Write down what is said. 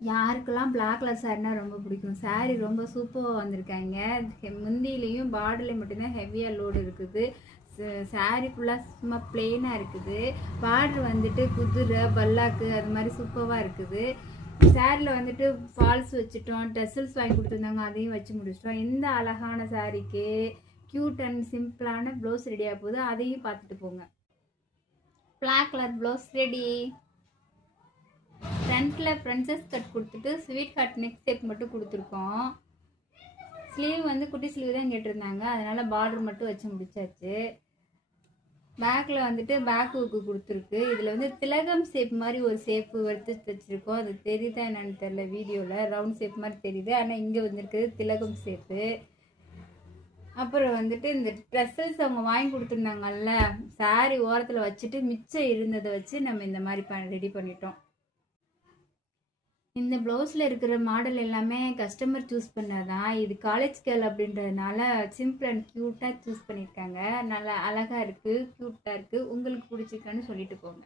யாருக்கெல்லாம் black colour சாரினா ரொம்ப பிடிக்கும். சாரி ரொம்ப சூப்பராக வந்திருக்காங்க. முந்தியிலையும் பார்டர்லேயும் மட்டும்தான் ஹெவியாக லோடு இருக்குது. சாரி ஃபுல்லாக சும்மா பிளெயினாக இருக்குது. பார்டர் வந்துட்டு குதிரை பல்லாக்கு அது மாதிரி சூப்பராக இருக்குது. சாரியில் வந்துட்டு ஃபால்ஸ் வச்சுட்டோம், டெசல்ஸ் வாங்கி கொடுத்துருந்தாங்க, அதையும் வச்சு முடிச்சிட்டோம். இந்த அழகான சாரிக்கு க்யூட் அண்ட் சிம்பிளான ப்ளவுஸ் ரெடியாக போகுது, அதையும் பார்த்துட்டு போங்க. Black colour blouse ready. ஃப்ரண்ட்டில் பிரின்சஸ் கட் கொடுத்துட்டு ஸ்வீட் ஹார்ட் நெக் ஷேப் மட்டும் கொடுத்துருக்கோம். ஸ்லீவ் வந்து குட்டி ஸ்லீவ் தான் கேட்டிருந்தாங்க, அதனால் பார்டர் மட்டும் வச்சு முடிச்சாச்சு. பேக்கில் வந்துட்டு பேக் ஹூக்கு கொடுத்துருக்கு. இதில் வந்து திலகம் ஷேப் மாதிரி ஒரு ஷேப்பு எடுத்து தைச்சிருக்கோம். அது தெரியுதா என்னன்னு தெரியல, வீடியோவில் ரவுண்ட் ஷேப் மாதிரி தெரியுது, ஆனால் இங்கே வந்துருக்குது திலகம் ஷேப்பு. அப்புறம் வந்துட்டு இந்த ட்ரெஸ்ஸஸ் அவங்க வாங்கி கொடுத்துருந்தாங்கல்ல, சாரி ஓரத்தில் வச்சுட்டு மிச்சம் இருந்ததை வச்சு நம்ம இந்த மாதிரி ரெடி பண்ணிட்டோம். இந்த ப்ளவுஸில் இருக்கிற மாடல் எல்லாமே கஸ்டமர் சூஸ் பண்ணாதான். இது காலேஜ் கேர்ள் அப்படின்றதுனால சிம்பிள் அண்ட் க்யூட்டாக சூஸ் பண்ணியிருக்காங்க. நல்லா அழகாக இருக்குது, க்யூட்டாக இருக்குது. உங்களுக்கு பிடிச்சிருக்கான்னு சொல்லிட்டு போங்க.